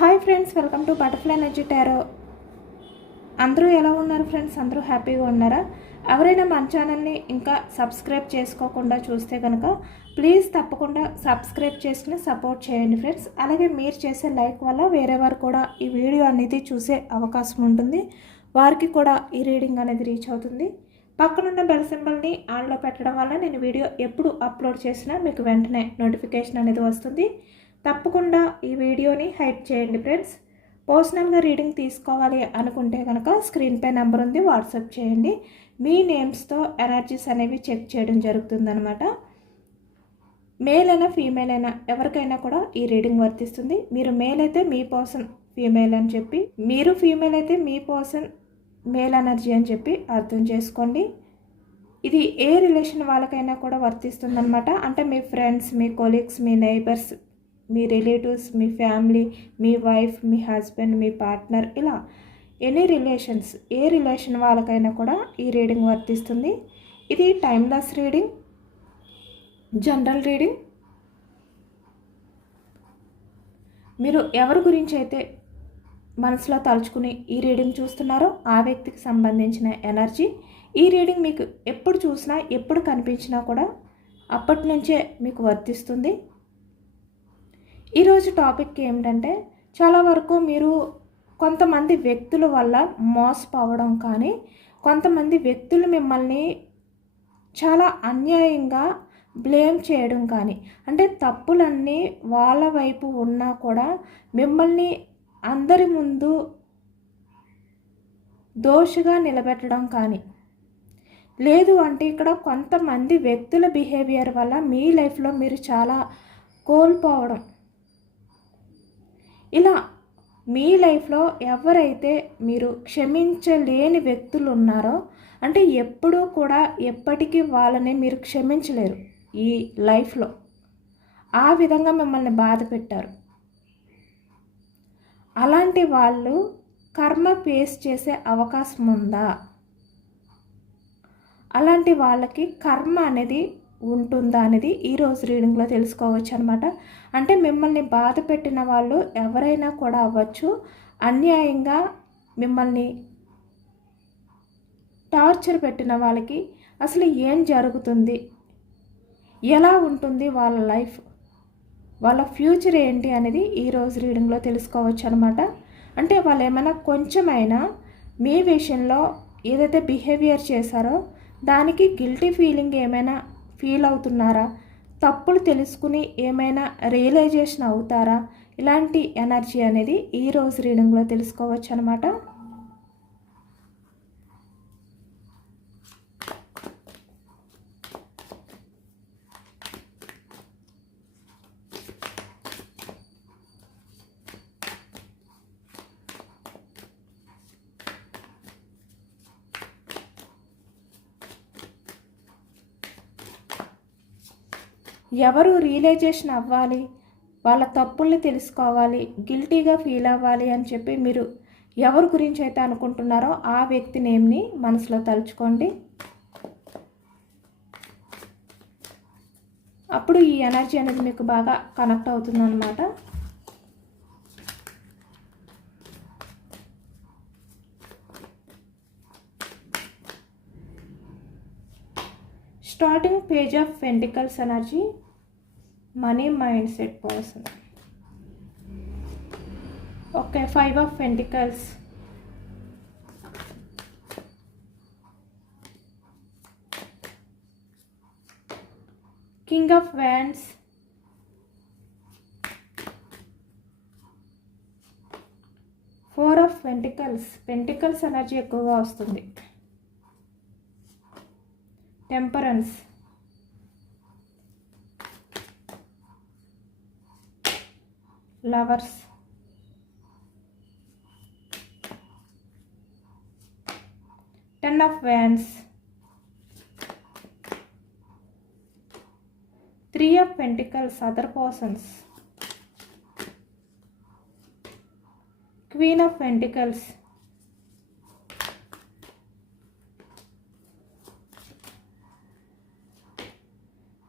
Hi friends, welcome to butterfly energy tarot. అందరూ ఎలా ఉన్నారు ఫ్రెండ్స్? అందరూ హ్యాపీగా ఉన్నారా? ఎవరైనా మన ఛానల్ని ఇంకా సబ్స్క్రైబ్ చేసుకోకుండా చూస్తే కనుక ప్లీజ్ తప్పకుండా సబ్స్క్రైబ్ చేసుకుని సపోర్ట్ చేయండి ఫ్రెండ్స్. అలాగే మీరు చేసే లైక్ వల్ల వేరే వారు కూడా ఈ వీడియో అనేది చూసే అవకాశం ఉంటుంది, వారికి కూడా ఈ రీడింగ్ అనేది రీచ్ అవుతుంది. పక్కనున్న బెల్ సింబల్ని ఆన్లో పెట్టడం వల్ల నేను వీడియో ఎప్పుడు అప్లోడ్ చేసినా మీకు వెంటనే నోటిఫికేషన్ అనేది వస్తుంది. తప్పకుండా ఈ వీడియోని హైప్ చేయండి ఫ్రెండ్స్. పర్సనల్గా రీడింగ్ తీసుకోవాలి అనుకుంటే కనుక స్క్రీన్పై నెంబర్ ఉంది, వాట్సాప్ చేయండి. మీ నేమ్స్తో ఎనర్జీస్ అనేవి చెక్ చేయడం జరుగుతుందనమాట. మేల్ అయినా ఫీమేల్ అయినా ఎవరికైనా కూడా ఈ రీడింగ్ వర్తిస్తుంది. మీరు మేల్ అయితే మీ పర్సన్ ఫీమేల్ అని చెప్పి, మీరు ఫీమేల్ అయితే మీ పర్సన్ మేల్ ఎనర్జీ అని చెప్పి అర్థం చేసుకోండి. ఇది ఏ రిలేషన్ వాళ్ళకైనా కూడా వర్తిస్తుందనమాట. అంటే మీ ఫ్రెండ్స్, మీ కొలీగ్స్, మీ నైబర్స్, మీ రిలేటివ్స్, మీ ఫ్యామిలీ, మీ వైఫ్, మీ హస్బెండ్, మీ పార్ట్నర్, ఇలా ఎనీ రిలేషన్స్, ఏ రిలేషన్ వాళ్ళకైనా కూడా ఈ రీడింగ్ వర్తిస్తుంది. ఇది టైమ్లెస్ రీడింగ్, జనరల్ రీడింగ్. మీరు ఎవరి గురించి అయితే మనసులో తలుచుకుని ఈ రీడింగ్ చూస్తున్నారో ఆ వ్యక్తికి సంబంధించిన ఎనర్జీ. ఈ రీడింగ్ మీకు ఎప్పుడు చూసినా, ఎప్పుడు కనిపించినా కూడా అప్పటి నుంచే మీకు వర్తిస్తుంది. ఈరోజు టాపిక్ ఏమిటంటే, చాలా వరకు మీరు కొంతమంది వ్యక్తుల వల్ల మోసపోవడం కానీ, కొంతమంది వ్యక్తులు మిమ్మల్ని చాలా అన్యాయంగా బ్లేమ్ చేయడం కానీ, అంటే తప్పులన్నీ వాళ్ళ వైపు ఉన్నా కూడా మిమ్మల్ని అందరి ముందు దోషిగా నిలబెట్టడం కానీ, లేదు అంటే ఇక్కడ కొంతమంది వ్యక్తుల బిహేవియర్ వల్ల మీ లైఫ్లో మీరు చాలా కోల్పోవడం, ఇలా మీ లైఫ్లో ఎవరైతే మీరు క్షమించలేని వ్యక్తులు ఉన్నారో, అంటే ఎప్పుడూ కూడా ఎప్పటికీ వాళ్ళని మీరు క్షమించలేరు ఈ లైఫ్లో, ఆ విధంగా మిమ్మల్ని బాధ పెట్టారు. అలాంటి వాళ్ళు కర్మ ఫేస్ చేసే అవకాశం ఉందా? అలాంటి వాళ్ళకి కర్మ అనేది ఉంటుందా అనేది ఈరోజు రీడింగ్లో తెలుసుకోవచ్చు అనమాట. అంటే మిమ్మల్ని బాధ పెట్టిన వాళ్ళు ఎవరైనా కూడా అవ్వచ్చు, అన్యాయంగా మిమ్మల్ని టార్చర్ పెట్టిన వాళ్ళకి అసలు ఏం జరుగుతుంది, ఎలా ఉంటుంది వాళ్ళ లైఫ్, వాళ్ళ ఫ్యూచర్ ఏంటి అనేది ఈరోజు రీడింగ్లో తెలుసుకోవచ్చు అనమాట. అంటే వాళ్ళు ఏమైనా కొంచెమైనా మీ విషయంలో ఏదైతే బిహేవియర్ చేశారో దానికి గిల్టీ ఫీలింగ్ ఏమైనా ఫీల్ అవుతున్నారా, తప్పులు తెలుసుకుని ఏమైనా రియలైజేషన్ అవుతారా, ఇలాంటి ఎనర్జీ అనేది ఈరోజు రీడింగ్లో తెలుసుకోవచ్చు అనమాట. ఎవరు రియలైజేషన్ అవ్వాలి, వాళ్ళ తప్పుల్ని తెలుసుకోవాలి, గిల్టీగా ఫీల్ అవ్వాలి అని చెప్పి మీరు ఎవరి గురించి అయితే అనుకుంటున్నారో ఆ వ్యక్తి నేమ్ని మనసులో తలుచుకోండి. అప్పుడు ఈ ఎనర్జీ అనేది మీకు బాగా కనెక్ట్ అవుతుందన్నమాట. Starting page of pentacles energy, money mind set person. Okay, 5 of pentacles, king of wands, four of pentacles energy ఎక్కువగా వస్తుంది. Temperance, lovers, ten of wands, 3 of pentacles, other persons, queen of pentacles,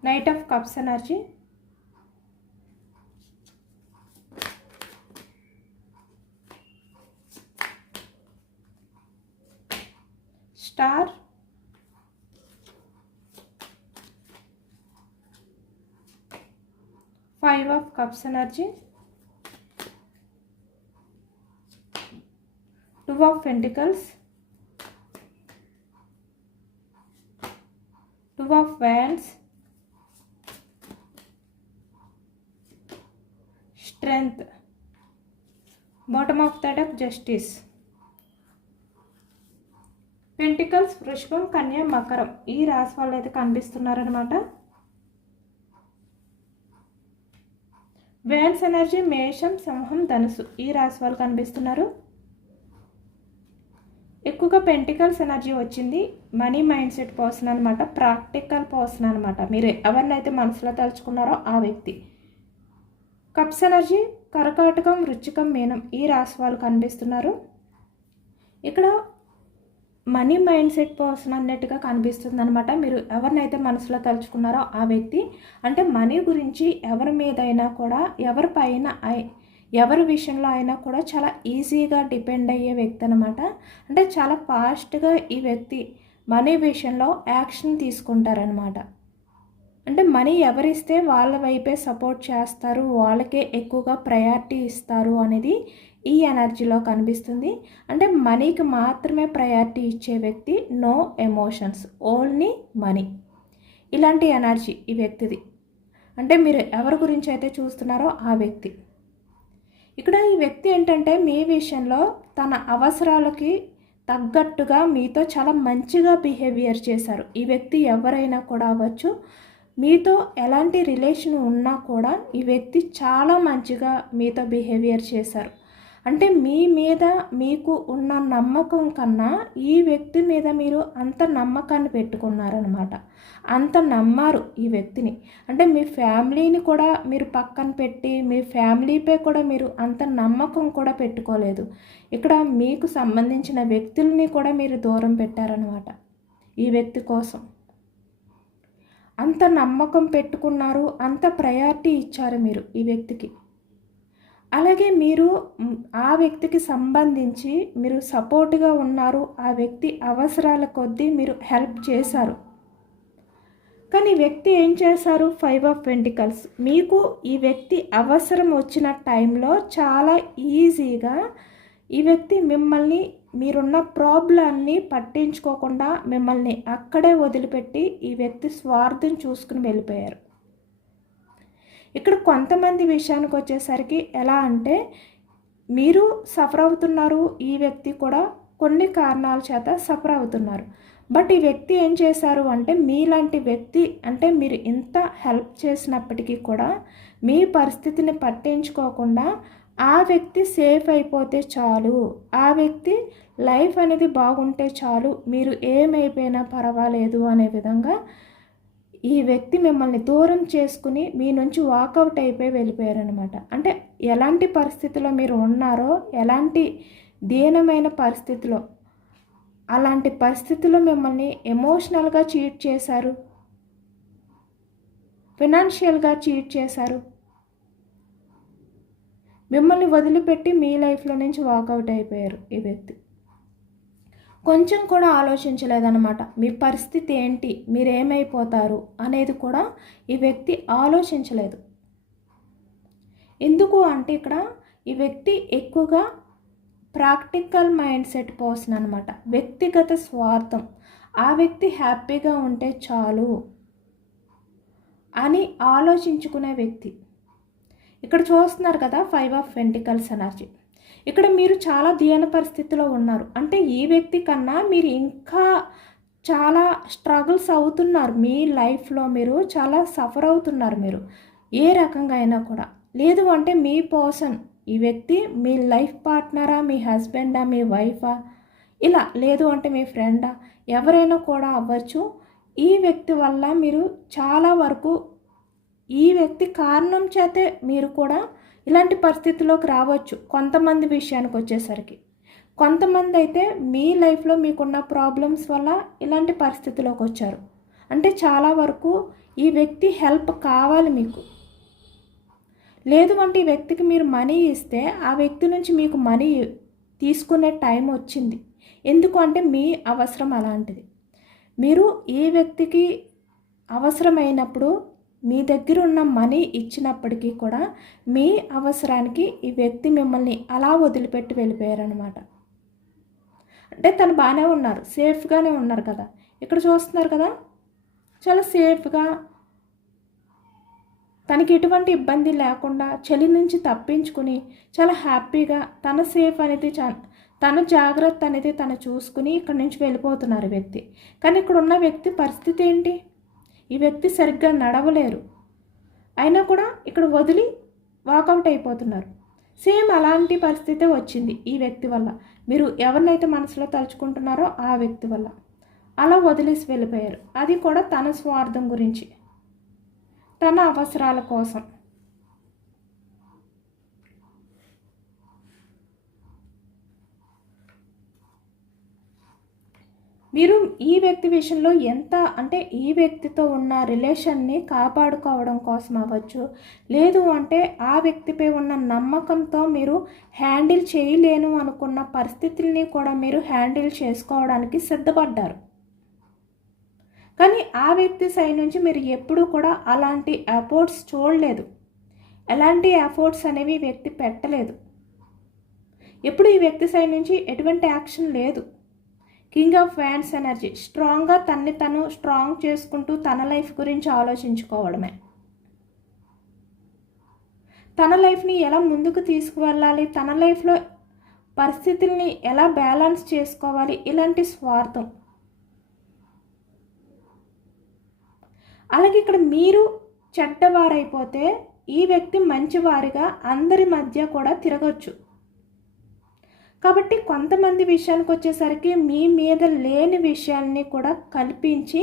knight of cups energy, star, 5 of cups energy, 2 of pentacles, 2 of wands, strength, bottom of the deck justice, pentacles వృషభం, కన్య, మకరం ఈ రాశి వాళ్ళు అయితే కనిపిస్తున్నారనమాట. Wands energy మేషం, సింహం, ధనుసు ఈ రాశి వాళ్ళు కనిపిస్తున్నారు. ఎక్కువగా పెంటికల్స్ ఎనర్జీ వచ్చింది. మనీ మైండ్ సెట్ పర్సన్ అనమాట, ప్రాక్టికల్ పర్సన్ అనమాట. మీరు ఎవరినైతే మనసులో తలుచుకున్నారో ఆ వ్యక్తి. కప్స్ ఎనర్జీ కర్కాటకం, వృశ్చికం, మీనం ఈ రాశి వాళ్ళు కనిపిస్తున్నారు. ఇక్కడ మనీ మైండ్ సెట్ పర్సన్ అన్నట్టుగా కనిపిస్తుంది అనమాట. మీరు ఎవరినైతే మనసులో తలుచుకున్నారో ఆ వ్యక్తి, అంటే మనీ గురించి ఎవరి మీద అయినా కూడా, ఎవరి విషయంలో అయినా కూడా చాలా ఈజీగా డిపెండ్ అయ్యే వ్యక్తి అనమాట. అంటే చాలా ఫాస్ట్గా ఈ వ్యక్తి మనీ విషయంలో యాక్షన్ తీసుకుంటారనమాట. అంటే మనీ ఎవరిస్తే వాళ్ళ వైపే సపోర్ట్ చేస్తారు, వాళ్ళకే ఎక్కువగా ప్రయారిటీ ఇస్తారు అనేది ఈ ఎనర్జీలో కనిపిస్తుంది. అంటే మనీకి మాత్రమే ప్రయారిటీ ఇచ్చే వ్యక్తి, నో ఎమోషన్స్, ఓన్లీ మనీ. ఇలాంటి ఎనర్జీ ఈ వ్యక్తిది. అంటే మీరు ఎవరి గురించి అయితే చూస్తున్నారో ఆ వ్యక్తి. ఇక్కడ ఈ వ్యక్తి ఏంటంటే మీ విషయంలో తన అవసరాలకి తగ్గట్టుగా మీతో చాలా మంచిగా బిహేవియర్ చేశారు. ఈ వ్యక్తి ఎవరైనా కూడా అవ్వచ్చు. మీతో ఎలాంటి రిలేషన్ ఉన్నా కూడా ఈ వ్యక్తి చాలా మంచిగా మీతో బిహేవియర్ చేశారు. అంటే మీ మీద మీకు ఉన్న నమ్మకం కన్నా ఈ వ్యక్తి మీద మీరు అంత నమ్మకాన్ని పెట్టుకున్నారనమాట. అంత నమ్మారు ఈ వ్యక్తిని. అంటే మీ ఫ్యామిలీని కూడా మీరు పక్కన పెట్టి, మీ ఫ్యామిలీపై కూడా మీరు అంత నమ్మకం కూడా పెట్టుకోలేదు. ఇక్కడ మీకు సంబంధించిన వ్యక్తుల్ని కూడా మీరు దూరం పెట్టారనమాట ఈ వ్యక్తి కోసం. అంత నమ్మకం పెట్టుకున్నారు, అంత ప్రయారిటీ ఇచ్చారు మీరు ఈ వ్యక్తికి. అలాగే మీరు ఆ వ్యక్తికి సంబంధించి మీరు సపోర్ట్గా ఉన్నారు. ఆ వ్యక్తి అవసరాల కొద్దీ మీరు హెల్ప్ చేశారు. కానీ ఈ వ్యక్తి ఏం చేశారు? 5 ఆఫ్ పెంటికల్స్. మీకు ఈ వ్యక్తి అవసరం వచ్చిన టైంలో చాలా ఈజీగా ఈ వ్యక్తి మిమ్మల్ని, మీరున్న ప్రాబ్లాన్ని పట్టించుకోకుండా మిమ్మల్ని అక్కడే వదిలిపెట్టి ఈ వ్యక్తి స్వార్థం చూసుకుని వెళ్ళిపోయారు. ఇక్కడ కొంతమంది విషయానికి వచ్చేసరికి ఎలా అంటే, మీరు సఫర్ అవుతున్నారు, ఈ వ్యక్తి కూడా కొన్ని కారణాల చేత సఫర్ అవుతున్నారు. బట్ ఈ వ్యక్తి ఏం చేశారు అంటే, మీలాంటి వ్యక్తి అంటే మీరు ఇంత హెల్ప్ చేసినప్పటికీ కూడా మీ పరిస్థితిని పట్టించుకోకుండా ఆ వ్యక్తి సేఫ్ అయిపోతే చాలు, ఆ వ్యక్తి లైఫ్ అనేది బాగుంటే చాలు, మీరు ఏమైపోయినా పర్వాలేదు అనే విధంగా ఈ వ్యక్తి మిమ్మల్ని దూరం చేసుకుని మీ నుంచి వాకౌట్ అయిపోయి వెళ్ళిపోయారనమాట. అంటే ఎలాంటి పరిస్థితిలో మీరు ఉన్నారో, ఎలాంటి దీనమైన పరిస్థితిలో, అలాంటి పరిస్థితిలో మిమ్మల్ని ఎమోషనల్గా చీట్ చేశారు, ఫినాన్షియల్గా చీట్ చేశారు, మిమ్మల్ని వదిలిపెట్టి మీ లైఫ్లో నుంచి వాకౌట్ అయిపోయారు ఈ వ్యక్తి. కొంచెం కూడా ఆలోచించలేదన్నమాట. మీ పరిస్థితి ఏంటి, మీరేమైపోతారు అనేది కూడా ఈ వ్యక్తి ఆలోచించలేదు. ఎందుకు అంటే ఇక్కడ ఈ వ్యక్తి ఎక్కువగా ప్రాక్టికల్ మైండ్ సెట్ పర్సన్ అనమాట. వ్యక్తిగత స్వార్థం, ఆ వ్యక్తి హ్యాపీగా ఉంటే చాలు అని ఆలోచించుకునే వ్యక్తి. ఇక్కడ చూస్తున్నారు కదా 5 ఆఫ్ పెంటికల్స్ ఎనర్జీ. ఇక్కడ మీరు చాలా దీన పరిస్థితిలో ఉన్నారు. అంటే ఈ వ్యక్తి కన్నా మీరు ఇంకా చాలా స్ట్రగుల్స్ అవుతున్నారు. మీ లైఫ్లో మీరు చాలా సఫర్ అవుతున్నారు. మీరు ఏ రకంగా అయినా కూడా, లేదు అంటే మీ పర్సన్, ఈ వ్యక్తి మీ లైఫ్ పార్ట్నరా, మీ హస్బెండా, మీ వైఫా, ఇలా లేదు అంటే మీ ఫ్రెండా, ఎవరైనా కూడా అవ్వచ్చు. ఈ వ్యక్తి వల్ల మీరు చాలా వరకు, ఈ వ్యక్తి కారణం చేతే మీరు కూడా ఇలాంటి పరిస్థితిలోకి రావచ్చు. కొంతమంది విషయానికి వచ్చేసరికి, కొంతమంది అయితే మీ లైఫ్లో మీకున్న ప్రాబ్లమ్స్ వల్ల ఇలాంటి పరిస్థితిలోకి వచ్చారు. అంటే చాలా వరకు ఈ వ్యక్తి హెల్ప్ కావాలి మీకు. లేదు అంటే ఈ వ్యక్తికి మీరు మనీ ఇస్తే ఆ వ్యక్తి నుంచి మీకు మనీ తీసుకునే టైం వచ్చింది. ఎందుకు అంటే మీ అవసరం అలాంటిది. మీరు ఈ వ్యక్తికి అవసరమైనప్పుడు మీ దగ్గర ఉన్న మనీ ఇచ్చినప్పటికీ కూడా మీ అవసరానికి ఈ వ్యక్తి మిమ్మల్ని అలా వదిలిపెట్టి వెళ్ళిపోయారనమాట. అంటే తను బాగానే ఉన్నారు, సేఫ్గానే ఉన్నారు కదా, ఇక్కడ చూస్తున్నారు కదా, చాలా సేఫ్గా తనకి ఎటువంటి ఇబ్బంది లేకుండా చలి నుంచి తప్పించుకుని చాలా హ్యాపీగా తన సేఫ్ అనేది తన జాగ్రత్త అనేది తను చూసుకుని ఇక్కడి నుంచి వెళ్ళిపోతున్నారు వ్యక్తి. కానీ ఇక్కడ ఉన్న వ్యక్తి పరిస్థితి ఏంటి? ఈ వ్యక్తి సరిగ్గా నడవలేరు, అయినా కూడా ఇక్కడ వదిలి వాకౌట్ అయిపోతున్నారు. సేమ్ అలాంటి పరిస్థితే వచ్చింది ఈ వ్యక్తి వల్ల. మీరు ఎవరినైతే మనసులో తలుచుకుంటున్నారో ఆ వ్యక్తి వల్ల అలా వదిలేసి వెళ్ళిపోయారు. అది కూడా తన స్వార్థం గురించి, తన అవసరాల కోసం. మీరు ఈ వ్యక్తి విషయంలో ఎంత అంటే ఈ వ్యక్తితో ఉన్న రిలేషన్ని కాపాడుకోవడం కోసం అవ్వచ్చు, లేదు అంటే ఆ వ్యక్తిపై ఉన్న నమ్మకంతో మీరు హ్యాండిల్ చేయలేను అనుకున్న పరిస్థితుల్ని కూడా మీరు హ్యాండిల్ చేసుకోవడానికి సిద్ధపడ్డారు. కానీ ఆ వ్యక్తి సైడ్ నుంచి మీరు ఎప్పుడూ కూడా అలాంటి ఎఫర్ట్స్ చూడలేదు, ఎలాంటి ఎఫర్ట్స్ అనేవి వ్యక్తి పెట్టలేదు. ఎప్పుడు ఈ వ్యక్తి సైడ్ నుంచి ఎటువంటి యాక్షన్ లేదు. కింగ్ ఆఫ్ వ్యాండ్స్ ఎనర్జీ, స్ట్రాంగ్గా తన్ని తను స్ట్రాంగ్ చేసుకుంటూ తన లైఫ్ గురించి ఆలోచించుకోవడమే, తన లైఫ్ని ఎలా ముందుకు తీసుకువెళ్ళాలి, తన లైఫ్లో పరిస్థితుల్ని ఎలా బ్యాలెన్స్ చేసుకోవాలి, ఇలాంటి స్వార్థం. అలాగే ఇక్కడ మీరు చెడ్డవారైపోతే ఈ వ్యక్తి మంచివారిగా అందరి మధ్య కూడా తిరగచ్చు. కాబట్టి కొంతమంది విషయానికి వచ్చేసరికి మీ మీద లేని విషయాల్ని కూడా కల్పించి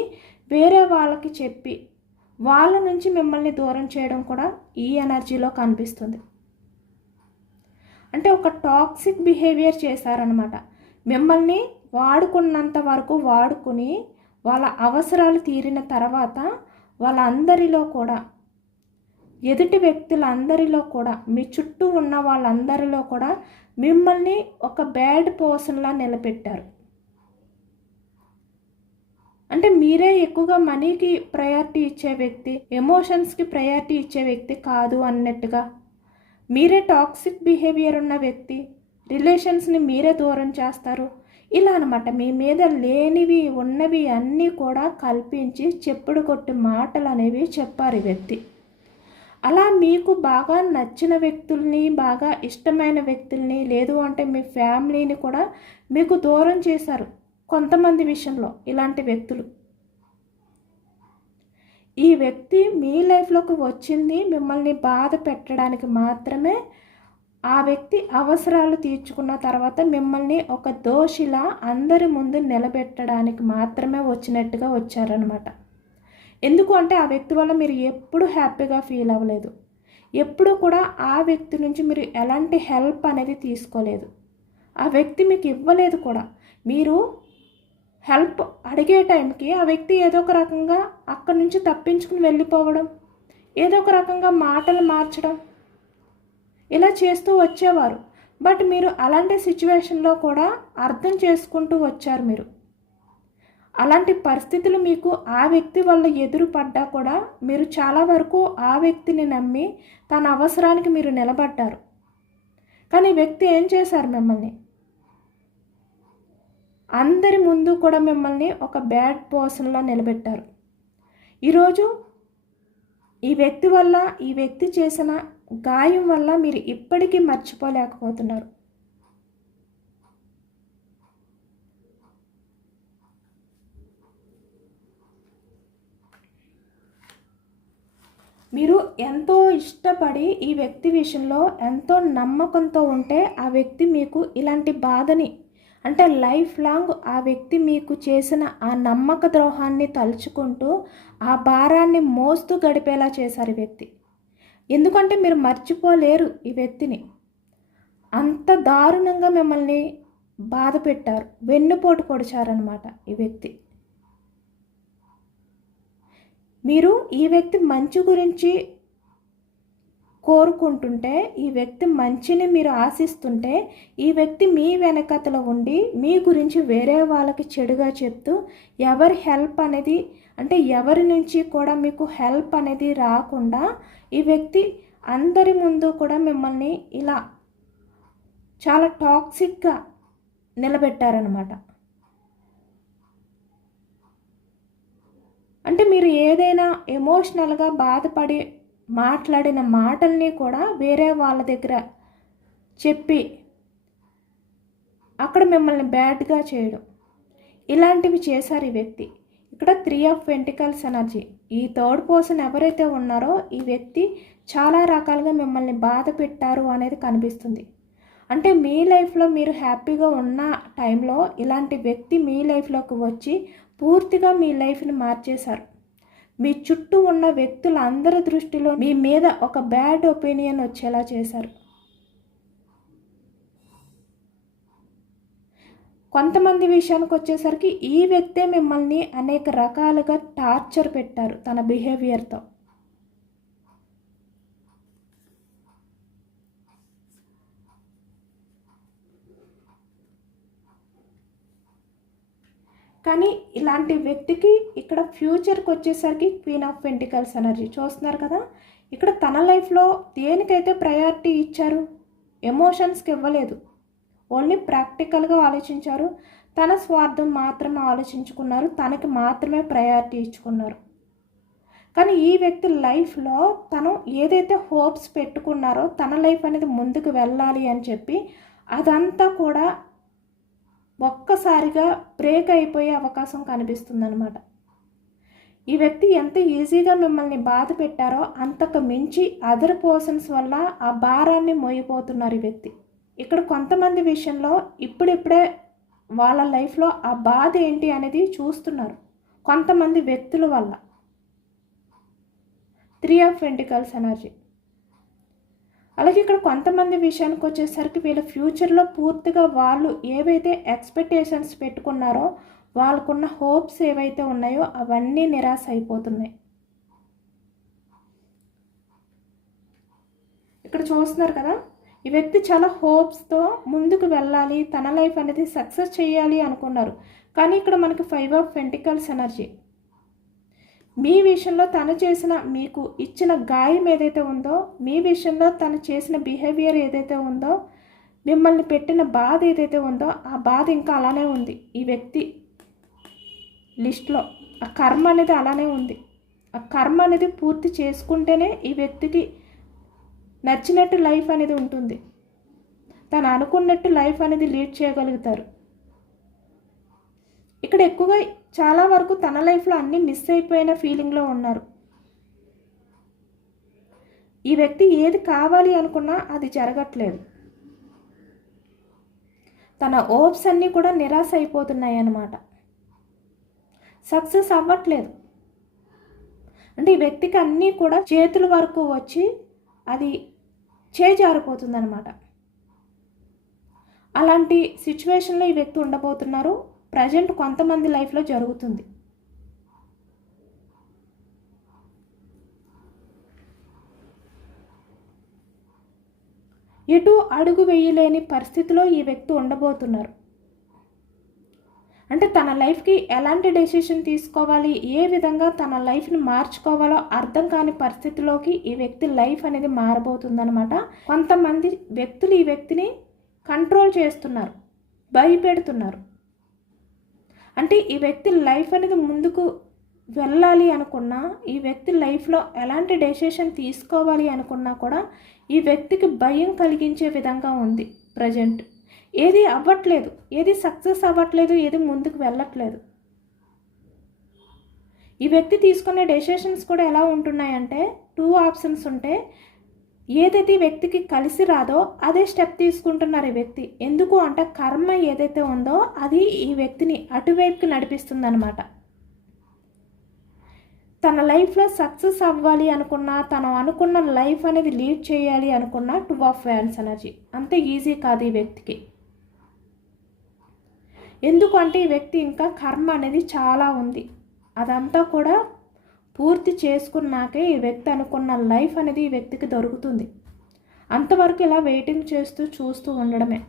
వేరే వాళ్ళకి చెప్పి వాళ్ళ నుంచి మిమ్మల్ని దూరం చేయడం కూడా ఈ ఎనర్జీలో కనిపిస్తుంది. అంటే ఒక టాక్సిక్ బిహేవియర్ చేశారనమాట. మిమ్మల్ని వాడుకున్నంత వరకు వాడుకుని వాళ్ళ అవసరాలు తీరిన తర్వాత వాళ్ళందరిలో కూడా, ఎదుటి వ్యక్తులందరిలో కూడా, మీ చుట్టూ ఉన్న వాళ్ళందరిలో కూడా మిమ్మల్ని ఒక బ్యాడ్ పర్సన్లా నిలబెట్టారు. అంటే మీరే ఎక్కువగా మనీకి ప్రయారిటీ ఇచ్చే వ్యక్తి, ఎమోషన్స్కి ప్రయారిటీ ఇచ్చే వ్యక్తి కాదు అన్నట్టుగా, మీరే టాక్సిక్ బిహేవియర్ ఉన్న వ్యక్తి, రిలేషన్స్ని మీరే దూరం చేస్తారు, ఇలా అనమాట. మీ మీద లేనివి ఉన్నవి అన్నీ కూడా కల్పించి చెప్పుడు కొట్టి మాటలు అనేవి చెప్పారు ఈ వ్యక్తి. అలా మీకు బాగా నచ్చిన వ్యక్తుల్ని, బాగా ఇష్టమైన వ్యక్తుల్ని, లేదు అంటే మీ ఫ్యామిలీని కూడా మీకు దూరం చేశారు కొంతమంది విషయంలో. ఇలాంటి వ్యక్తులు, ఈ వ్యక్తి మీ లైఫ్లోకి వచ్చింది మిమ్మల్ని బాధ పెట్టడానికి మాత్రమే. ఆ వ్యక్తి అవసరాలు తీర్చుకున్న తర్వాత మిమ్మల్ని ఒక దోషిలా అందరి ముందు నిలబెట్టడానికి మాత్రమే వచ్చినట్టుగా వచ్చారనమాట. ఎందుకు అంటే ఆ వ్యక్తి వల్ల మీరు ఎప్పుడు హ్యాపీగా ఫీల్ అవ్వలేదు, ఎప్పుడు కూడా ఆ వ్యక్తి నుంచి మీరు ఎలాంటి హెల్ప్ అనేది తీసుకోలేదు, ఆ వ్యక్తి మీకు ఇవ్వలేదు కూడా. మీరు హెల్ప్ అడిగే టైంకి ఆ వ్యక్తి ఏదో ఒక రకంగా అక్కడి నుంచి తప్పించుకుని వెళ్ళిపోవడం, ఏదో ఒక రకంగా మాటలు మార్చడం, ఇలా చేస్తూ వచ్చేవారు. బట్ మీరు అలాంటి సిచ్యువేషన్లో కూడా అర్థం చేసుకుంటూ వచ్చారు. మీరు అలాంటి పరిస్థితులు మీకు ఆ వ్యక్తి వల్ల ఎదురుపడ్డా కూడా మీరు చాలా వరకు ఆ వ్యక్తిని నమ్మి తన అవసరానికి మీరు నిలబడ్డారు. కానీ వ్యక్తి ఏం చేశారు? మిమ్మల్ని అందరి ముందు కూడా మిమ్మల్ని ఒక బ్యాడ్ పర్సన్లా నిలబెట్టారు. ఈరోజు ఈ వ్యక్తి వల్ల, ఈ వ్యక్తి చేసిన గాయం వల్ల మీరు ఇప్పటికీ మర్చిపోలేకపోతున్నారు. మీరు ఎంతో ఇష్టపడి ఈ వ్యక్తి విషయంలో ఎంతో నమ్మకంతో ఉంటే ఆ వ్యక్తి మీకు ఇలాంటి బాధని, అంటే లైఫ్ లాంగ్ ఆ వ్యక్తి మీకు చేసిన ఆ నమ్మక ద్రోహాన్ని తలుచుకుంటూ ఆ భారాన్ని మోస్తూ గడిపేలా చేశారు ఈ వ్యక్తి. ఎందుకంటే మీరు మర్చిపోలేరు ఈ వ్యక్తిని. అంత దారుణంగా మిమ్మల్ని బాధ పెట్టారు, వెన్నుపోటు పొడిచారనమాట ఈ వ్యక్తి. మీరు ఈ వ్యక్తి మంచి గురించి కోరుకుంటుంటే, ఈ వ్యక్తి మంచిని మీరు ఆశిస్తుంటే, ఈ వ్యక్తి మీ వెనకతలో ఉండి మీ గురించి వేరే వాళ్ళకి చెడుగా చెప్తూ ఎవరి హెల్ప్ అనేది అంటే ఎవరి నుంచి కూడా మీకు హెల్ప్ అనేది రాకుండా ఈ వ్యక్తి అందరి ముందు కూడా మిమ్మల్ని ఇలా చాలా టాక్సిక్గా నిలబెట్టారనమాట. అంటే మీరు ఏదైనా ఎమోషనల్గా బాధపడి మాట్లాడిన మాటల్ని కూడా వేరే వాళ్ళ దగ్గర చెప్పి అక్కడ మిమ్మల్ని బ్యాడ్గా చేయడం, ఇలాంటివి చేశారు ఈ వ్యక్తి. ఇక్కడ 3 ఆఫ్ పెంటికల్స్ ఎనర్జీ. ఈ థర్డ్ పర్సన్ ఎవరైతే ఉన్నారో ఈ వ్యక్తి చాలా రకాలుగా మిమ్మల్ని బాధ పెట్టారు అనేది కనిపిస్తుంది. అంటే మీ లైఫ్లో మీరు హ్యాపీగా ఉన్న టైంలో ఇలాంటి వ్యక్తి మీ లైఫ్లోకి వచ్చి పూర్తిగా మీ లైఫ్ని మార్చేశారు. మీ చుట్టూ ఉన్న వ్యక్తులందరి దృష్టిలో మీ మీద ఒక బ్యాడ్ ఒపీనియన్ వచ్చేలా చేశారు. కొంతమంది విషయానికి వచ్చేసరికి ఈ వ్యక్తే మిమ్మల్ని అనేక రకాలుగా టార్చర్ పెట్టారు తన బిహేవియర్తో. కానీ ఇలాంటి వ్యక్తికి ఇక్కడ ఫ్యూచర్కి వచ్చేసరికి క్వీన్ ఆఫ్ పెంటికల్స్ ఎనర్జీ చూస్తున్నారు కదా. ఇక్కడ తన లైఫ్లో దేనికైతే ప్రయారిటీ ఇచ్చారు, ఎమోషన్స్కి ఇవ్వలేదు, ఓన్లీ ప్రాక్టికల్గా ఆలోచించారు. తన స్వార్థం మాత్రమే ఆలోచించుకున్నారు, తనకి మాత్రమే ప్రయారిటీ ఇచ్చుకున్నారు. కానీ ఈ వ్యక్తి లైఫ్లో తను ఏదైతే హోప్స్ పెట్టుకున్నారో తన లైఫ్ అనేది ముందుకు వెళ్ళాలి అని చెప్పి అదంతా కూడా ఒక్కసారిగా బ్రేక్ అయిపోయే అవకాశం కనిపిస్తుందన్నమాట. ఈ వ్యక్తి ఎంత ఈజీగా మిమ్మల్ని బాధ పెట్టారో అంతకు మించి అదర్ పర్సన్స్ వల్ల ఆ భారాన్ని మోయిపోతున్నారు ఈ వ్యక్తి. ఇక్కడ కొంతమంది విషయంలో ఇప్పుడిప్పుడే వాళ్ళ లైఫ్లో ఆ బాధ ఏంటి అనేది చూస్తున్నారు కొంతమంది వ్యక్తుల వల్ల. 3 ఆఫ్ పెంటికల్స్ ఎనర్జీ. అలాగే ఇక్కడ కొంతమంది విషయానికి వచ్చేసరికి వీళ్ళ ఫ్యూచర్లో పూర్తిగా వాళ్ళు ఏవైతే ఎక్స్పెక్టేషన్స్ పెట్టుకున్నారో వాళ్ళకున్న హోప్స్ ఏవైతే ఉన్నాయో అవన్నీ నిరాశ అయిపోతున్నాయి. ఇక్కడ చూస్తున్నారు కదా, ఈ వ్యక్తి చాలా హోప్స్తో ముందుకు వెళ్ళాలి, తన లైఫ్ అనేది సక్సెస్ చేయాలి అనుకున్నారు. కానీ ఇక్కడ మనకి 5 ఆఫ్ పెంటికల్స్ ఎనర్జీ. మీ విషయంలో తను చేసిన మీకు ఇచ్చిన గాయం ఏదైతే ఉందో, మీ విషయంలో తను చేసిన బిహేవియర్ ఏదైతే ఉందో, మిమ్మల్ని పెట్టిన బాధ ఏదైతే ఉందో ఆ బాధ ఇంకా అలానే ఉంది ఈ వ్యక్తి లిస్ట్లో. ఆ కర్మ అనేది అలానే ఉంది. ఆ కర్మ అనేది పూర్తి చేసుకుంటేనే ఈ వ్యక్తికి నచ్చినట్టు లైఫ్ అనేది ఉంటుంది, తను అనుకున్నట్టు లైఫ్ అనేది లీడ్ చేయగలుగుతారు. ఇక్కడ ఎక్కువగా చాలా వరకు తన లైఫ్లో అన్నీ మిస్ అయిపోయిన ఫీలింగ్లో ఉన్నారు. ఈ వ్యక్తి ఏది కావాలి అనుకున్నా అది జరగట్లేదు. తన హోప్స్ అన్నీ కూడా నిరాశ అయిపోతున్నాయి అన్నమాట. సక్సెస్ అవ్వట్లేదు. అంటే ఈ వ్యక్తికి అన్నీ కూడా చేతుల వరకు వచ్చి అది చేజారిపోతుందన్నమాట. అలాంటి సిచ్యువేషన్లో ఈ వ్యక్తి ఉండబోతున్నారు. ప్రజెంట్ కొంతమంది లైఫ్లో జరుగుతుంది. ఎటు అడుగు వేయలేని పరిస్థితిలో ఈ వ్యక్తి ఉండబోతున్నారు. అంటే తన లైఫ్కి ఎలాంటి డెసిషన్ తీసుకోవాలి, ఏ విధంగా తన లైఫ్ని మార్చుకోవాలో అర్థం కాని పరిస్థితిలోకి ఈ వ్యక్తి లైఫ్ అనేది మారబోతుందన్నమాట. కొంతమంది వ్యక్తులు ఈ వ్యక్తిని కంట్రోల్ చేస్తున్నారు, భయపెడుతున్నారు. అంటే ఈ వ్యక్తి లైఫ్ అనేది ముందుకు వెళ్ళాలి అనుకున్నా, ఈ వ్యక్తి లైఫ్లో ఎలాంటి డెసిషన్ తీసుకోవాలి అనుకున్నా కూడా ఈ వ్యక్తికి భయం కలిగించే విధంగా ఉంది ప్రజెంట్. ఏది అవ్వట్లేదు, ఏది సక్సెస్ అవ్వట్లేదు, ఏది ముందుకు వెళ్ళట్లేదు. ఈ వ్యక్తి తీసుకునే డెసిషన్స్ కూడా ఎలా ఉంటున్నాయంటే 2 ఆప్షన్స్ ఉంటే ఏదైతే ఈ వ్యక్తికి కలిసి రాదో అదే స్టెప్ తీసుకుంటున్నారు ఈ వ్యక్తి. ఎందుకు అంటే కర్మ ఏదైతే ఉందో అది ఈ వ్యక్తిని అటువైపుకి నడిపిస్తుందన్నమాట. తన లైఫ్లో సక్సెస్ అవ్వాలి అనుకున్నా, తను అనుకున్న లైఫ్ అనేది లీడ్ చేయాలి అనుకున్న 2 ఆఫ్ వ్యాండ్స్ ఎనర్జీ అంత ఈజీ కాదు ఈ వ్యక్తికి. ఎందుకంటే ఈ వ్యక్తి ఇంకా కర్మ అనేది చాలా ఉంది. అదంతా కూడా పూర్తి చేసుకున్నాకే ఈ వ్యక్తి అనుకున్న లైఫ్ అనేది ఈ వ్యక్తికి దొరుకుతుంది. అంతవరకు ఇలా వెయిటింగ్ చేస్తూ చూస్తూ ఉండడమే.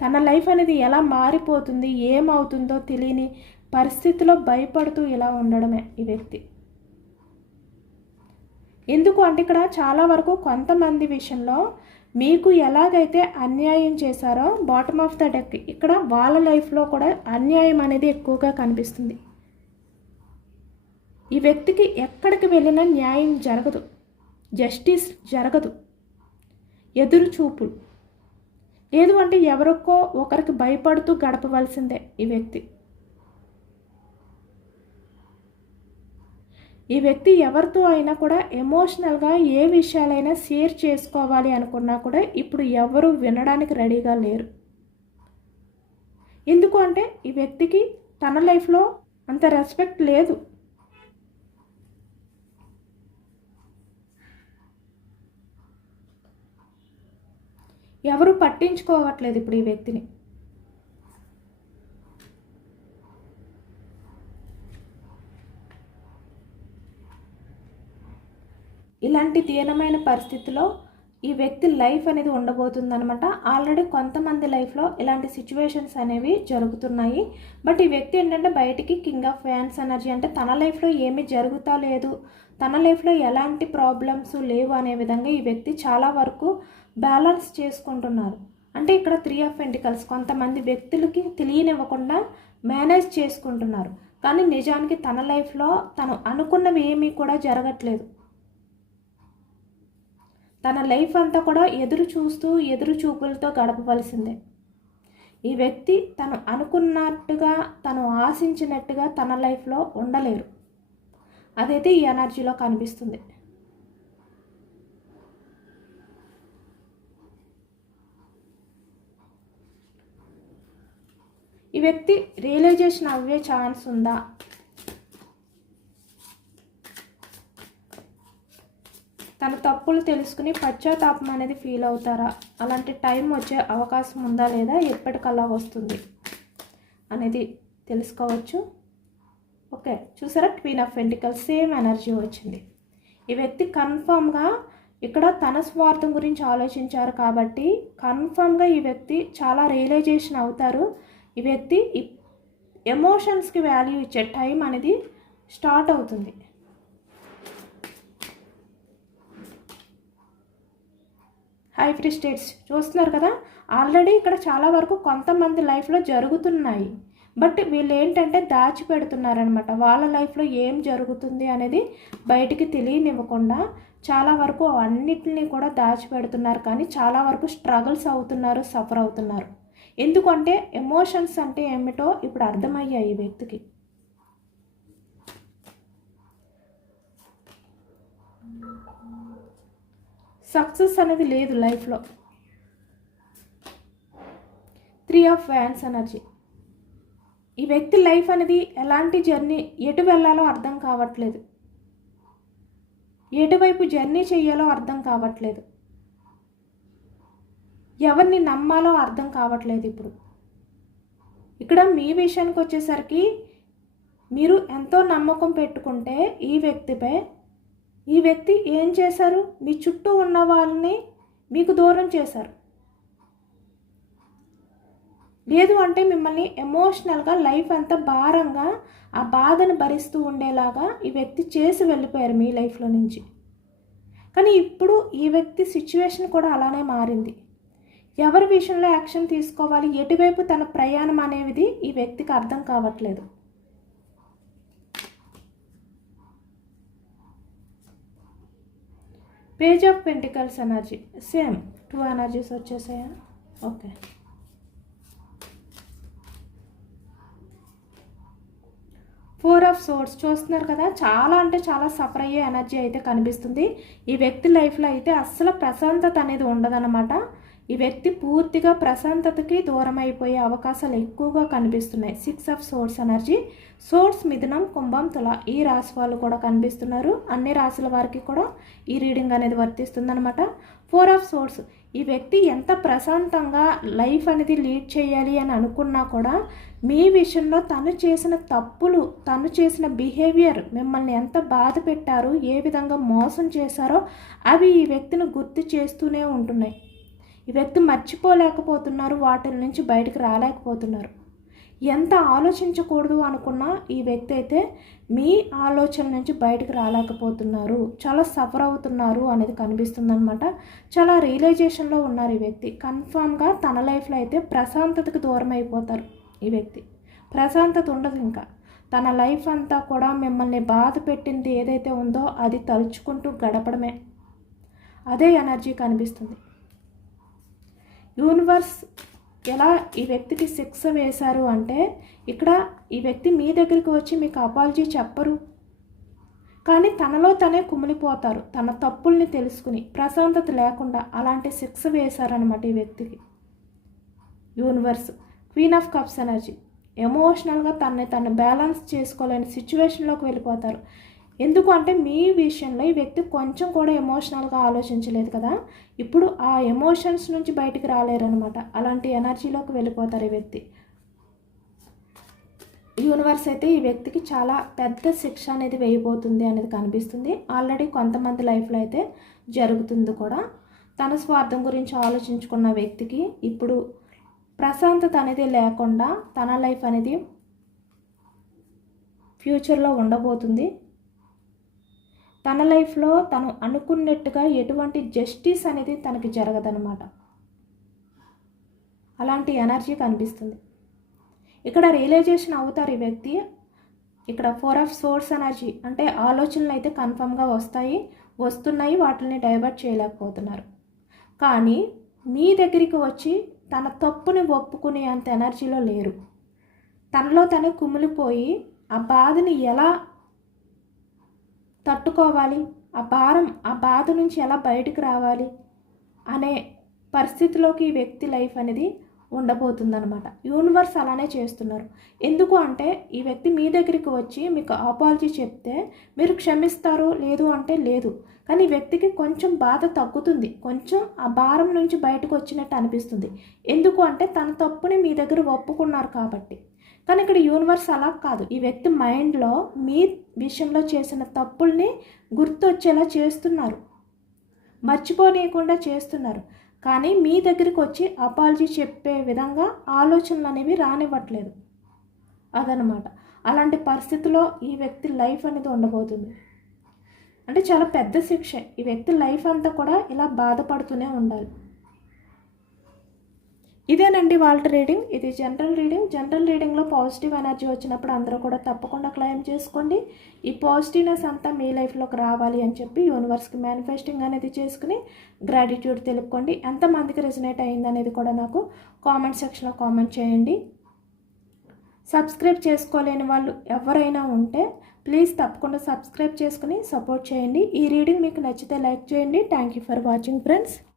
తన లైఫ్ అనేది ఎలా మారిపోతుంది, ఏమవుతుందో తెలియని పరిస్థితిలో భయపడుతూ ఇలా ఉండడమే ఈ వ్యక్తి. ఎందుకు అంటే ఇక్కడ చాలా వరకు కొంతమంది విషయంలో మీకు ఎలాగైతే అన్యాయం చేశారో బాటమ్ ఆఫ్ ద డెక్ ఇక్కడ వాళ్ళ లైఫ్లో కూడా అన్యాయం అనేది ఎక్కువగా కనిపిస్తుంది. ఈ వ్యక్తికి ఎక్కడికి వెళ్ళినా న్యాయం జరగదు, జస్టిస్ జరగదు, ఎదురు చూపులు, లేదు అంటే ఎవరికో ఒకరికి భయపడుతూ గడపవలసిందే ఈ వ్యక్తి. ఈ వ్యక్తి ఎవరితో అయినా కూడా ఎమోషనల్గా ఏ విషయాలైనా షేర్ చేసుకోవాలి అనుకున్నా కూడా ఇప్పుడు ఎవరు వినడానికి రెడీగా లేరు. ఎందుకు అంటే ఈ వ్యక్తికి తన లైఫ్లో అంత రెస్పెక్ట్ లేదు. ఎవరు పట్టించుకోవట్లేదు ఇప్పుడు ఈ వ్యక్తిని. ఇలాంటి దీనమైన పరిస్థితిలో ఈ వ్యక్తి లైఫ్ అనేది ఉండబోతుందనమాట. ఆల్రెడీ కొంతమంది లైఫ్లో ఇలాంటి సిచ్యువేషన్స్ అనేవి జరుగుతున్నాయి. బట్ ఈ వ్యక్తి ఏంటంటే బయటికి కింగ్ ఆఫ్ ఫ్యాన్స్ ఎనర్జీ, అంటే తన లైఫ్లో ఏమీ జరుగుతా లేదు, తన లైఫ్లో ఎలాంటి ప్రాబ్లమ్స్ లేవు అనే విధంగా ఈ వ్యక్తి చాలా వరకు బ్యాలెన్స్ చేసుకుంటున్నారు. అంటే ఇక్కడ 3 ఆఫ్ పెంటికల్స్ కొంతమంది వ్యక్తులకి తెలియనివ్వకుండా మేనేజ్ చేసుకుంటున్నారు. కానీ నిజానికి తన లైఫ్లో తను అనుకున్నవి ఏమీ కూడా జరగట్లేదు. తన లైఫ్ అంతా కూడా ఎదురు చూపులతో గడపవలసిందే. ఈ వ్యక్తి తను అనుకున్నట్టుగా, తను ఆశించినట్టుగా తన లైఫ్లో ఉండలేరు. అదైతే ఈ ఎనర్జీలో కనిపిస్తుంది. ఈ వ్యక్తి రియలైజేషన్ అవ్వే ఛాన్స్ ఉందా? తన తప్పులు తెలుసుకుని పశ్చాత్తాపం అనేది ఫీల్ అవుతారా? అలాంటి టైం వచ్చే అవకాశం ఉందా లేదా ఎప్పటికల్లా వస్తుంది అనేది తెలుసుకోవచ్చు. ఓకే, చూసారా queen of pentacles same energy వచ్చింది. ఈ వ్యక్తి కన్ఫామ్గా ఇక్కడ తన స్వార్థం గురించి ఆలోచించారు కాబట్టి కన్ఫామ్గా ఈ వ్యక్తి చాలా రియలైజేషన్ అవుతారు. ఈ వ్యక్తి ఎమోషన్స్కి వాల్యూ ఇచ్చే టైం అనేది స్టార్ట్ అవుతుంది. హై ప్రీస్టెస్ చూస్తున్నారు కదా, ఆల్రెడీ ఇక్కడ చాలా వరకు కొంతమంది లైఫ్లో జరుగుతున్నాయి. బట్ వీళ్ళు ఏంటంటే దాచిపెడుతున్నారనమాట. వాళ్ళ లైఫ్లో ఏం జరుగుతుంది అనేది బయటికి తెలియనివ్వకుండా చాలా వరకు అన్నిటిని కూడా దాచిపెడుతున్నారు. కానీ చాలా వరకు స్ట్రగుల్స్ అవుతున్నారు, సఫర్ అవుతున్నారు. ఎందుకంటే ఎమోషన్స్ అంటే ఏమిటో ఇప్పుడు అర్థమయ్యాయి ఈ వ్యక్తికి. సక్సెస్ అనేది లేదు లైఫ్లో. 3 ఆఫ్ వ్యాన్స్ ఎనర్జీ. ఈ వ్యక్తి లైఫ్ అనేది ఎలాంటి జర్నీ, ఎటు వెళ్ళాలో అర్థం కావట్లేదు, ఎటువైపు జర్నీ చేయాలో అర్థం కావట్లేదు, ఎవరిని నమ్మాలో అర్థం కావట్లేదు. ఇప్పుడు ఇక్కడ మీ విషయానికి వచ్చేసరికి మీరు ఎంతో నమ్మకం పెట్టుకుంటే ఈ వ్యక్తి ఏం చేశారు? మీ చుట్టూ ఉన్న వాళ్ళని మీకు దూరం చేశారు. లేదు అంటే మిమ్మల్ని ఎమోషనల్గా లైఫ్ అంతా భారంగా ఆ బాధను భరిస్తూ ఉండేలాగా ఈ వ్యక్తి చేసి వెళ్ళిపోయారు మీ లైఫ్లో నుంచి. కానీ ఇప్పుడు ఈ వ్యక్తి సిచ్యువేషన్ కూడా అలానే మారింది. ఎవరి విషయంలో యాక్షన్ తీసుకోవాలి, ఎటువైపు తన ప్రయాణం అనేది ఈ వ్యక్తికి అర్థం కావట్లేదు. Page of pentacles energy same 2 energies వచ్చేసాయా? ఓకే, ఫోర్ ఆఫ్ సోర్స్ చూస్తున్నారు కదా, చాలా అంటే చాలా సఫర్ అయ్యే ఎనర్జీ అయితే కనిపిస్తుంది. ఈ వ్యక్తి లైఫ్లో అయితే అస్సలు ప్రశాంతత అనేది ఉండదన్నమాట. ఈ వ్యక్తి పూర్తిగా ప్రశాంతతకి దూరం అయిపోయే అవకాశాలు ఎక్కువగా కనిపిస్తున్నాయి. 6 ఆఫ్ సోర్స్ ఎనర్జీ. సోర్స్ మిథునం, కుంభం, తుల ఈ రాశి వాళ్ళు కూడా కనిపిస్తున్నారు. అన్ని రాశుల వారికి కూడా ఈ రీడింగ్ అనేది వర్తిస్తుంది అనమాట. 4 ఆఫ్ సోర్స్. ఈ వ్యక్తి ఎంత ప్రశాంతంగా లైఫ్ అనేది లీడ్ చేయాలి అని అనుకున్నా కూడా మీ విషయంలో తను చేసిన తప్పులు, తను చేసిన బిహేవియర్, మిమ్మల్ని ఎంత బాధ పెట్టారు, ఏ విధంగా మోసం చేశారో అవి ఈ వ్యక్తిని గుర్తు చేస్తూనే ఉంటున్నాయి. ఈ వ్యక్తి మర్చిపోలేకపోతున్నారు, వాటి నుంచి బయటకు రాలేకపోతున్నారు. ఎంత ఆలోచించకూడదు అనుకున్నా ఈ వ్యక్తి అయితే మీ ఆలోచన నుంచి బయటకు రాలేకపోతున్నారు, చాలా సఫర్ అవుతున్నారు అనేది కనిపిస్తుంది అనమాట. చాలా రియలైజేషన్లో ఉన్నారు ఈ వ్యక్తి. కన్ఫామ్గా తన లైఫ్లో అయితే ప్రశాంతతకు దూరం అయిపోతారు ఈ వ్యక్తి. ప్రశాంతత ఉండదు ఇంకా. తన లైఫ్ అంతా కూడా మిమ్మల్ని బాధ పెట్టింది ఏదైతే ఉందో అది తలుచుకుంటూ గడపడమే. అదే ఎనర్జీ కనిపిస్తుంది. యూనివర్స్ ఎలా ఈ వ్యక్తికి శిక్ష వేశారు అంటే, ఇక్కడ ఈ వ్యక్తి మీ దగ్గరికి వచ్చి మీకు అపాలజీ చెప్పరు, కానీ తనలో తనే కుమిలిపోతారు. తన తప్పుల్ని తెలుసుకుని ప్రశాంతత లేకుండా అలాంటి శిక్ష వేశారనమాట ఈ వ్యక్తికి universe. Queen of cups energy. ఎమోషనల్గా తను బ్యాలెన్స్ చేసుకోలేని సిచ్యువేషన్లోకి వెళ్ళిపోతారు. ఎందుకు అంటే మీ విషయంలో ఈ వ్యక్తి కొంచెం కూడా ఎమోషనల్గా ఆలోచించలేదు కదా, ఇప్పుడు ఆ ఎమోషన్స్ నుంచి బయటికి రాలేరనమాట. అలాంటి ఎనర్జీలోకి వెళ్ళిపోతారు ఈ వ్యక్తి. యూనివర్స్ అయితే ఈ వ్యక్తికి చాలా పెద్ద శిక్ష అనేది వేయబోతుంది అనేది కనిపిస్తుంది. ఆల్రెడీ కొంతమంది లైఫ్లో అయితే జరుగుతుంది కూడా. తన స్వార్థం గురించి ఆలోచించుకున్న వ్యక్తికి ఇప్పుడు ప్రశాంతత అనేది లేకుండా తన లైఫ్ అనేది ఫ్యూచర్లో ఉండబోతుంది. తన లైఫ్లో తను అనుకున్నట్టుగా ఎటువంటి జస్టిస్ అనేది తనకి జరగదనమాట. అలాంటి ఎనర్జీ కనిపిస్తుంది. ఇక్కడ రియలైజేషన్ అవుతారు ఈ వ్యక్తి. ఇక్కడ 4 ఆఫ్ సోర్స్ ఎనర్జీ అంటే ఆలోచనలు అయితే కన్ఫర్మ్గా వస్తున్నాయి, వాటిని డైవర్ట్ చేయలేకపోతున్నారు. కానీ మీ దగ్గరికి వచ్చి తన తప్పుని ఒప్పుకునే అంత ఎనర్జీలో లేరు. తనలో తనే కుమిలిపోయి ఆ బాధని ఎలా తట్టుకోవాలి, ఆ బాధ నుంచి ఎలా బయటకు రావాలి అనే పరిస్థితిలోకి ఈ వ్యక్తి లైఫ్ అనేది ఉండబోతుందన్నమాట. యూనివర్స్ అలానే చేస్తున్నారు. ఎందుకు అంటే ఈ వ్యక్తి మీ దగ్గరికి వచ్చి మీకు అపాలజీ చెప్తే మీరు క్షమిస్తారు, లేదు అంటే లేదు. కానీ ఈ వ్యక్తికి కొంచెం బాధ తగ్గుతుంది, కొంచెం ఆ భారం నుంచి బయటకు వచ్చినట్టు అనిపిస్తుంది. ఎందుకు అంటే తన తప్పుని మీ దగ్గర ఒప్పుకున్నారు కాబట్టి. కానీ ఇక్కడ యూనివర్స్ అలా కాదు. ఈ వ్యక్తి మైండ్లో మీ విషయంలో చేసిన తప్పుల్ని గుర్తొచ్చేలా చేస్తున్నారు, మర్చిపోనీయకుండా చేస్తున్నారు. కానీ మీ దగ్గరికి వచ్చి అపాలజీ చెప్పే విధంగా ఆలోచనలు అనేవి రానివ్వట్లేదు. అదనమాట. అలాంటి పరిస్థితిలో ఈ వ్యక్తి లైఫ్ అనేది ఉండబోతుంది. అంటే చాలా పెద్ద శిక్ష. ఈ వ్యక్తి లైఫ్ అంతా కూడా ఇలా బాధపడుతూనే ఉండాలి. ఇదేనండి వాళ్ళ రీడింగ్. ఇది జనరల్ రీడింగ్. జనరల్ రీడింగ్లో పాజిటివ్ ఎనర్జీ వచ్చినప్పుడు అందరూ కూడా తప్పకుండా క్లెయిమ్ చేసుకోండి. ఈ పాజిటివ్నెస్ అంతా మీ లైఫ్లోకి రావాలి అని చెప్పి యూనివర్స్కి మేనిఫెస్టింగ్ అనేది చేసుకుని గ్రాటిట్యూడ్ తెలుపుకోండి. ఎంతమందికి రెజనేట్ అయ్యింది అనేది కూడా నాకు కామెంట్ సెక్షన్లో కామెంట్ చేయండి. సబ్స్క్రైబ్ చేసుకోలేని వాళ్ళు ఎవరైనా ఉంటే ప్లీజ్ తప్పకుండా సబ్స్క్రైబ్ చేసుకుని సపోర్ట్ చేయండి. ఈ రీడింగ్ మీకు నచ్చితే లైక్ చేయండి. Thank you for watching friends.